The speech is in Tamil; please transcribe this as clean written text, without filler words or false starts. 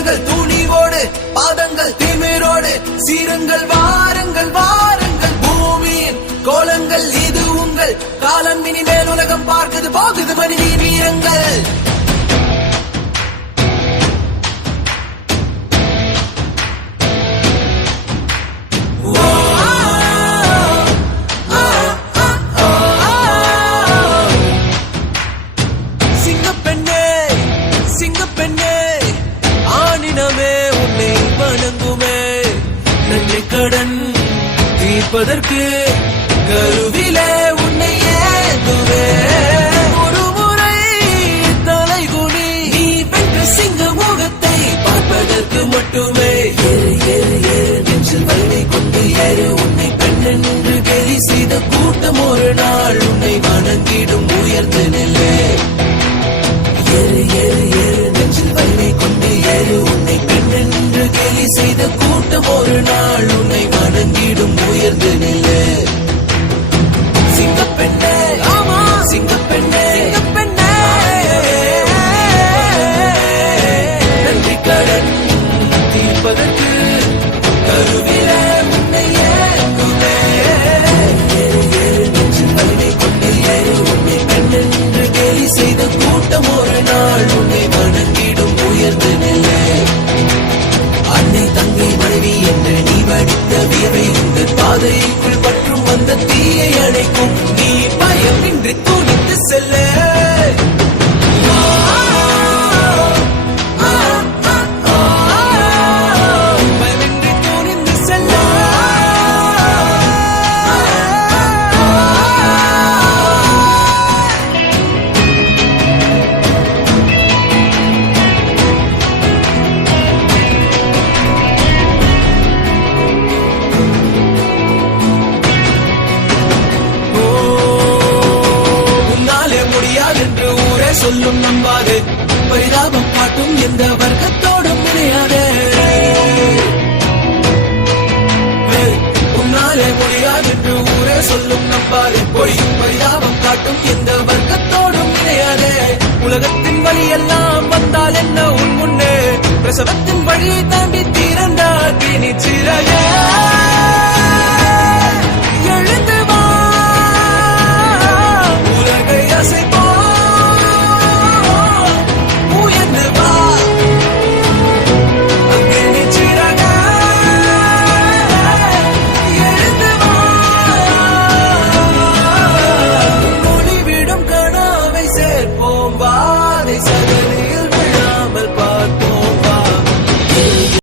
கால்கள் துணிவோடு பாதங்கள் திமிரோடு சீருங்கள் வாருங்கள் வாருங்கள் பூமியின் கோலங்கள் இது உங்கள் காலம் இனிமேல் உலகம் பார்க்குது போகுது மனித வீரங்கள் கடன் தீர்ப்பதற்கு கருவிலே உன்னை ஏதுவே ஒரு முறை தலைகுனி நீ வென்ற சிங்க முகத்தை பார்ப்பதற்கு மட்டுமே ஏறு ஏறு ஏறு நெஞ்சில் வலிமை கொண்டு ஏறு உன்னை பெண்ணென்று கேலி செய்த கூட்டம் ஒரு நாள் உன்னை வணங்கிடும் உயர்ந்து நிலை ஏறு ஏறு ஏறு நெஞ்சில் வலிமை கொண்டு ஏறு உன்னை பெண்ணென்று கேலி செய்த கூட்டம் ஒரு நாள் உன்னை வணங்கிடும் உயர்ந்து நிலை சிங்கப்பெண்ணே ஆமா சிங்கப்பெண்ணே சிங்கப்பெண்ணே நன்றி கடன் தீர்ப்பதற்கு கருவில உன்னை ஏற்றுமே ஏறு ஏறு நெஞ்சில் வலிமை கொண்டு ஏறு உன்னை பெண்ணென்று கேலி செய்த கூட்டம் ஒரு நாள் உன்னை வணங்கிடும் உயர்ந்து நிலை அன்னை தங்கை மனைவி என்று நீ வடித்த வியவை உங்கள் பாதைக்குள் பற்றும் வந்த தீயை அணைக்கும் நீ பயமின்றி துணித்து செல்ல பயமின்றி துணிந்து செல்ல என்று ஊரே சொல்லும் நம்பாது பரிதாபம் காட்டும் எந்த வர்க்கத்தோடும் இணையாதே உன்னாலே முடியாது என்று ஊரே சொல்லும் நம்பாது பொய்யும் பரிதாபம் காட்டும் எந்த வர்க்கத்தோடும் இணையாதே உலகத்தின் வழி எல்லாம் வந்தால் என்ன உன் முன்னே பிரசவத்தின் வழியை தாண்டி திறந்தார் நிச்சிறையே